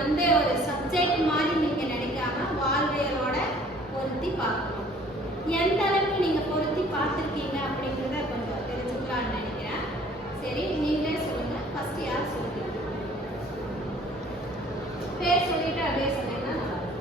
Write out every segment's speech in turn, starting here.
வந்து ஒரு சப்ஜெக்ட் மாதிரி நீங்க நினைக்காம வாழ்வியலோட பொருத்தி பார்க்கணும். எந்த அளவுக்கு நீங்க பொருத்தி பார்த்துருக்கீங்க அப்படிங்கிறத கொஞ்சம் தெரிஞ்சுக்கலாம்னு நினைக்கிறேன். சரி, நீங்களே சொல்லுங்க. ஃபர்ஸ்ட் யார் சொல்லுங்க? பேர் சொல்லிட்டு அப்படியே சொன்னீங்கன்னா நல்லா இருக்கும்.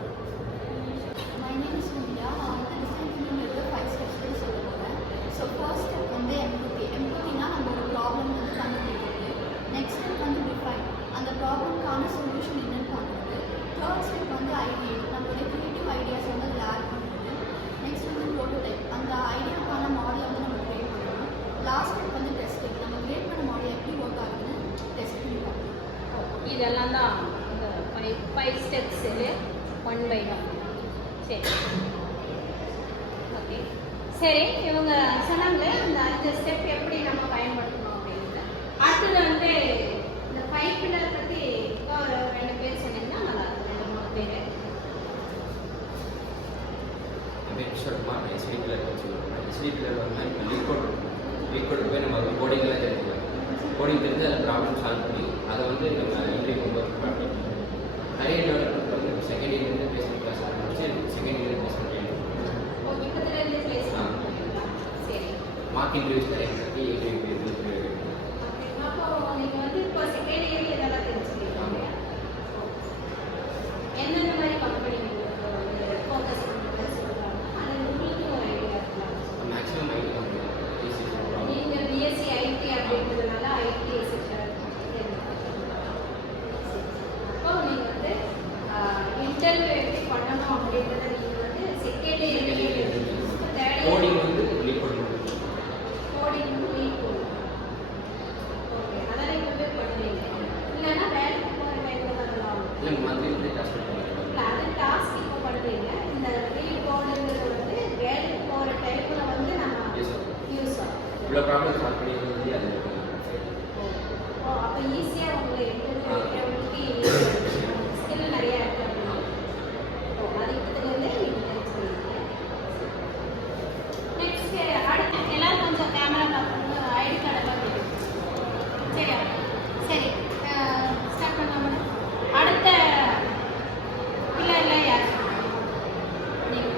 My name is Nidya. நான் வந்து டிசைன் திங்கிங்ல 5 ஸ்டெப்ஸ் சொல்ல போகிறேன். ஸோ ஃபர்ஸ்ட் ஸ்டெப் வந்து எம்பத்தி. எம்பத்தினா நம்ம ஒரு ப்ராப்ளம் வந்து கண்டுபிடிக்கிறது. நெக்ஸ்ட் ஸ்டெப் வந்து டிஃபைன், அந்த ப்ராப்ளம்க்கான சொல்யூஷன் என்னன்னு பண்ணுறது. தேர்ட் ஸ்டெப் வந்து ஐடியா, நம்மளுடைய க்ரியேட்டிவ் ஐடியாஸ் வந்து அதில் ஆட் பண்ணுறது. நெக்ஸ்ட் வந்து ப்ரோட்டோடைப், அந்த ஐடியாவுக்கான மாடலை வந்து நம்ம க்ரியேட் பண்ணணும். லாஸ்ட் ஸ்டெப் வந்து டெஸ்டிங், நம்ம க்ரியேட் பண்ண மாடல் எப்படி ஒர்க் ஆகுதுன்னு டெஸ்ட் பண்ணி பார்க்கணும். இதெல்லாம் தான் இந்த 5 ஸ்டெப்ஸ் 1 by 1. சரி, ஓகே. சரி, இவங்க சொன்னாங்க அந்த 5 ஸ்டெப் எப்படி நம்ம பயன்படுத்தணும் அப்படின்ட்டு. அடுத்தது வந்து இந்த 5 பில்லர் பற்றி ஒரு 2 பேர் சொன்னீங்கன்னா நல்லா இருக்கும். 2-3 பேர். எஸ்வி பில்லர் வச்சுருக்கோம். எஸ்வி பில்லர் வந்து இப்போ லீக் போய் நம்ம வந்து கோடிங்கெல்லாம் தெரிஞ்சுக்கலாம். கோடிங் தெரிஞ்சு அதில் ப்ராப்ளம் சால்வ் பண்ணி அதை வந்து நம்ம இன்ட்ரி கொண்டு வரணும். நிறைய டெவலப்மெண்ட் வந்து செகண்ட் இயர்லேருந்து பேஸ்மெண்ட் கிளாஸ் ஆரம்பிச்சு செகண்ட் இயர் பேஸ்மெண்ட் சரி, மார்க் இன்டர்வியூஸ் நிறைய நடத்தி அப்போ நீங்கள் வந்து இப்போ செகண்ட் இயர் இதெல்லாம் தெரிஞ்சுக்கிறீங்க. எந்தெந்த மாதிரி கம்பெனி ஃபோக்கஸ் பண்ணுறது சொல்கிறாங்க, அது உங்களுக்கு ஒரு ஐடியா இருக்கலாம். மேக்ஸிமம் ஐடி கம்பெனி நீங்கள் பிஎஸ்சி ஐடி அப்படின்றதுனால ஐடி செக்டர். அப்போ நீங்கள் வந்து இன்டர்வியூ எப்படி பண்ணணும் அப்படின்றத நீங்கள் வந்து செகண்ட் இயர் கோடிங் வந்து லீக் பண்ணணும். கோடிங் லீக் ஓகே, அதெல்லாம் இப்போவே பண்ணுவீங்க. இல்லைன்னா வேலைக்கு போகிற டைமில் தான் அதெல்லாம் இல்லை மந்த்லி வந்து டாஸ்க் பண்ணுவாங்க. இல்லை, அது டாஸ்க் இப்போ பண்ணுவீங்க. இந்த லீக் கோடுங்கிறது வந்து வேலைக்கு போகிற டைமில் வந்து நம்ம யூஸ் ஆகும். இவ்வளோ ப்ராப்ளம் சால்வ் பண்ணி வந்து அது ஓ, அப்போ ஈஸியாக உங்களை இன்டர்வியூக்கு ஸ்கில் நிறையா இருக்குது அப்படின்னா அது இப்போதுலேருந்தே நீங்கள் தெரிஞ்சுக்கிறீங்க. நெக்ஸ்ட் அடுத்து எல்லாரும் கொஞ்சம் கேமரா பார்க்கணும். ஐடி கார்டெல்லாம் தெரியும். சரியா? சரி, ஸ்டார்ட் பண்ணலாம் மேடம். அடுத்த பிள்ளைல யார்? நீங்கள்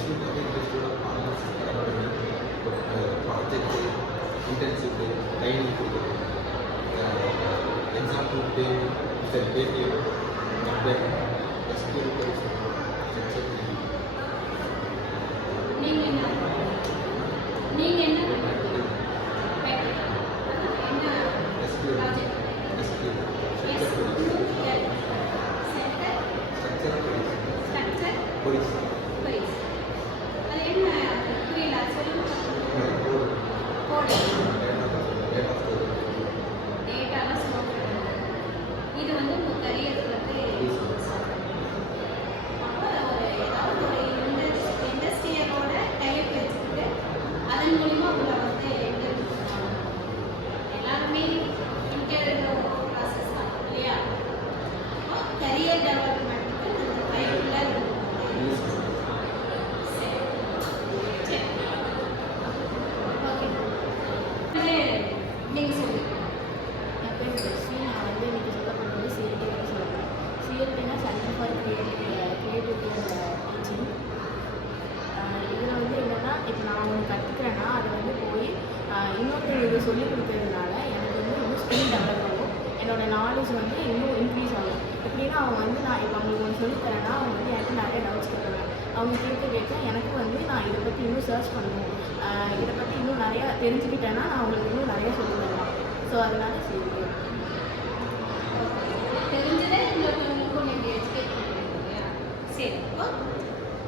ஸ்ரீ ப்ராஜெக்ட் இன்டர்ன்ஷிப்பு ட்ரைனிங் கொடுக்குறது எக்ஸாம்பிள் பேட்டிஎம் கம்பெனி எஸ்கியூ நீங்கள் என்ன என்ன ப்ராஜெக்ட்? ஸ்ட்ரக்சர் போலீஸ் அது என்ன புரியல, சொல்லுங்க. கோடிங் டேட்டாலாம் ஸ்டோர் பண்ணுறது. இது வந்து உங்கள் கரியருக்கு வந்து அப்போ ஒரு ஏதாவது ஒரு இண்டஸ்ட்ரியலோட டைப் வச்சுக்கிட்டு அதன் மூலிமா உங்களை வந்து இன்டர்வியூ பண்ணுவாங்க. எல்லாருமே இன்டர்வியூ ப்ராசஸ் தான் இல்லையா? அப்போ கரியர் டெவலப்மெண்ட்டுக்கு அந்த பைப்பில் நீங்கள் சொல்லுங்கள். என் பேர் ஜெஸ்ஸி. நான் வந்து இன்றைக்கி சொல்ல பண்ணுறது சிஎல்டி வந்து சொல்லுவேன். சிஎல்டினா centre for creativity and teaching. இதில் வந்து என்னென்னா, இப்போ நான் ஒன்று கற்றுக்கிறேன்னா அதை வந்து போய் இன்னொருத்தவங்களுக்கு சொல்லிக் கொடுக்கறதுனால எனக்கு வந்து இன்னும் ஸ்கில் டெவலப் ஆகும். என்னோடய நாலேஜ் வந்து இன்னும் இன்க்ரீஸ் ஆகும். எப்படின்னா அவங்க வந்து நான் இப்போ அவங்களுக்கு ஒன்று சொல்லித்தரேன்னா அவங்க வந்து எனக்கு நிறைய டவுட்ஸ் கேட்குறாங்க. அவங்க கேட்க எனக்கு வந்து நான் இதை பற்றி இன்னும் சர்ச் பண்ணணும், இதை பற்றி இன்னும் நிறையா தெரிஞ்சுக்கிட்டேன்னா நான் அவங்களுக்கு இன்னும் நிறைய சொல்லி தரலாம். ஸோ அதனால சரி தெரிஞ்சதே உங்களுக்கும் நீங்கள் எஜுகேட் பண்ணுறீங்க இல்லையா? சரி, அப்போ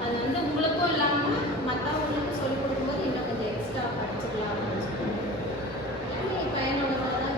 அது வந்து உங்களுக்கும் இல்லாமல் மற்றவங்களுக்கு சொல்லிக் கொடுக்கும்போது இன்னும் கொஞ்சம் எக்ஸ்ட்ரா படிச்சுக்கலாம் அப்படின்னு சொல்லுவாங்க. இப்போ என்னோட தான்